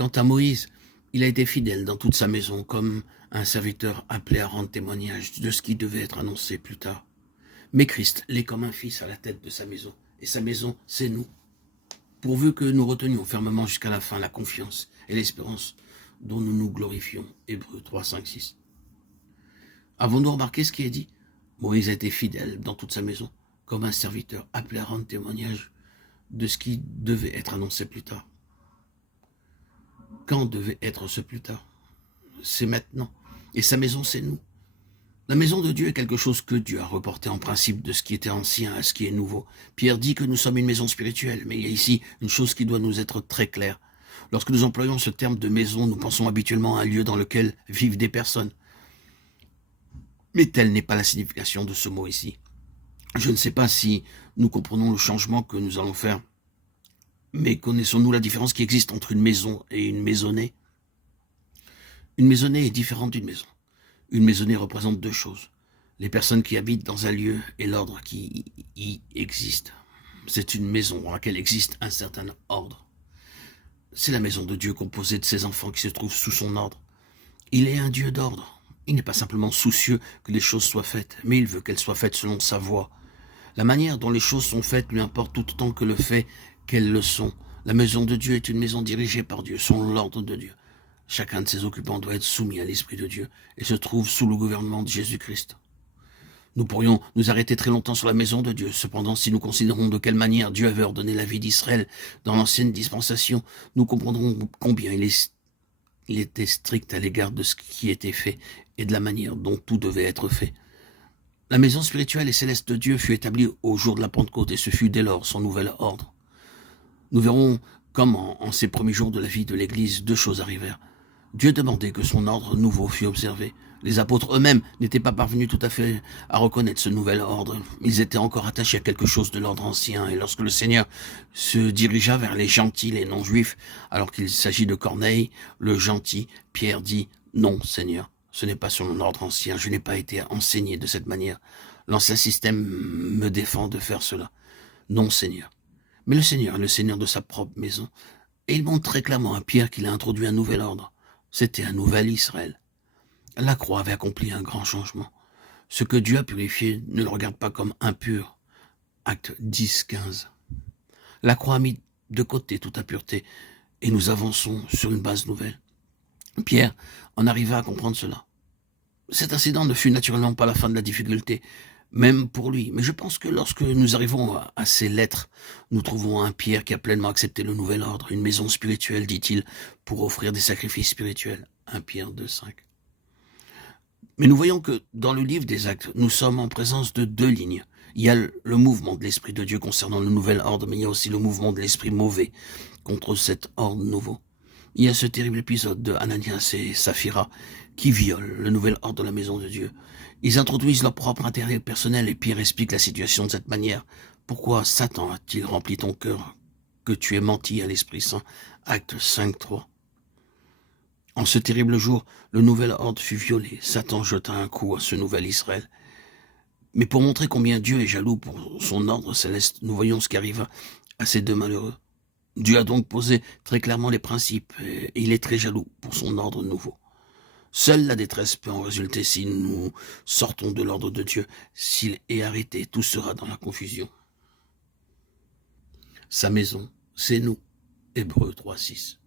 Quant à Moïse, il a été fidèle dans toute sa maison, comme un serviteur appelé à rendre témoignage de ce qui devait être annoncé plus tard. Mais Christ l'est comme un fils à la tête de sa maison, et sa maison, c'est nous. Pourvu que nous retenions fermement jusqu'à la fin la confiance et l'espérance dont nous nous glorifions. Hébreux 3, 5, 6. Avons-nous remarqué ce qui est dit? Moïse a été fidèle dans toute sa maison, comme un serviteur appelé à rendre témoignage de ce qui devait être annoncé plus tard. Quand devait être ce plus tard? C'est maintenant. Et sa maison, c'est nous. La maison de Dieu est quelque chose que Dieu a reporté en principe de ce qui était ancien à ce qui est nouveau. Pierre dit que nous sommes une maison spirituelle, mais il y a ici une chose qui doit nous être très claire. Lorsque nous employons ce terme de maison, nous pensons habituellement à un lieu dans lequel vivent des personnes. Mais telle n'est pas la signification de ce mot ici. Je ne sais pas si nous comprenons le changement que nous allons faire, mais connaissons-nous la différence qui existe entre une maison et une maisonnée? Une maisonnée est différente d'une maison. Une maisonnée représente deux choses. Les personnes qui habitent dans un lieu et l'ordre qui y existe. C'est une maison dans laquelle existe un certain ordre. C'est la maison de Dieu composée de ses enfants qui se trouvent sous son ordre. Il est un Dieu d'ordre. Il n'est pas simplement soucieux que les choses soient faites, mais il veut qu'elles soient faites selon sa voie. La manière dont les choses sont faites lui importe tout autant que le fait qu'elles le sont. La maison de Dieu est une maison dirigée par Dieu, selon l'ordre de Dieu. Chacun de ses occupants doit être soumis à l'Esprit de Dieu et se trouve sous le gouvernement de Jésus-Christ. Nous pourrions nous arrêter très longtemps sur la maison de Dieu. Cependant, si nous considérons de quelle manière Dieu avait ordonné la vie d'Israël dans l'ancienne dispensation, nous comprendrons combien il était strict à l'égard de ce qui était fait et de la manière dont tout devait être fait. La maison spirituelle et céleste de Dieu fut établie au jour de la Pentecôte et ce fut dès lors son nouvel ordre. Nous verrons comment, en ces premiers jours de la vie de l'Église, deux choses arrivèrent. Dieu demandait que son ordre nouveau fût observé. Les apôtres eux-mêmes n'étaient pas parvenus tout à fait à reconnaître ce nouvel ordre. Ils étaient encore attachés à quelque chose de l'ordre ancien, et lorsque le Seigneur se dirigea vers les gentils, les non-juifs, alors qu'il s'agit de Corneille, le gentil, Pierre dit « Non, Seigneur, ce n'est pas selon l'ordre ancien, je n'ai pas été enseigné de cette manière. L'ancien système me défend de faire cela. Non, Seigneur. » Mais le Seigneur est le Seigneur de sa propre maison, et il montre très clairement à Pierre qu'il a introduit un nouvel ordre. C'était un nouvel Israël. La croix avait accompli un grand changement. Ce que Dieu a purifié ne le regarde pas comme impur. Acte 10, 15. La croix a mis de côté toute impureté et nous avançons sur une base nouvelle. Pierre en arriva à comprendre cela. Cet incident ne fut naturellement pas la fin de la difficulté, même pour lui. Mais je pense que lorsque nous arrivons à ces lettres, nous trouvons un Pierre qui a pleinement accepté le nouvel ordre, une maison spirituelle, dit-il, pour offrir des sacrifices spirituels. 1 Pierre 2, 5. Mais nous voyons que dans le livre des Actes, nous sommes en présence de deux lignes. Il y a le mouvement de l'Esprit de Dieu concernant le nouvel ordre, mais il y a aussi le mouvement de l'Esprit mauvais contre cet ordre nouveau. Il y a ce terrible épisode de Ananias et Saphira qui violent le nouvel ordre de la maison de Dieu. Ils introduisent leur propre intérêt personnel et Pierre explique la situation de cette manière. Pourquoi Satan a-t-il rempli ton cœur que tu aies menti à l'Esprit Saint? Acte 5, 3. En ce terrible jour, le nouvel ordre fut violé. Satan jeta un coup à ce nouvel Israël. Mais pour montrer combien Dieu est jaloux pour son ordre céleste, nous voyons ce qui arriva à ces deux malheureux. Dieu a donc posé très clairement les principes et il est très jaloux pour son ordre nouveau. Seule la détresse peut en résulter si nous sortons de l'ordre de Dieu. S'il est arrêté, tout sera dans la confusion. Sa maison, c'est nous. Hébreux 3, 6.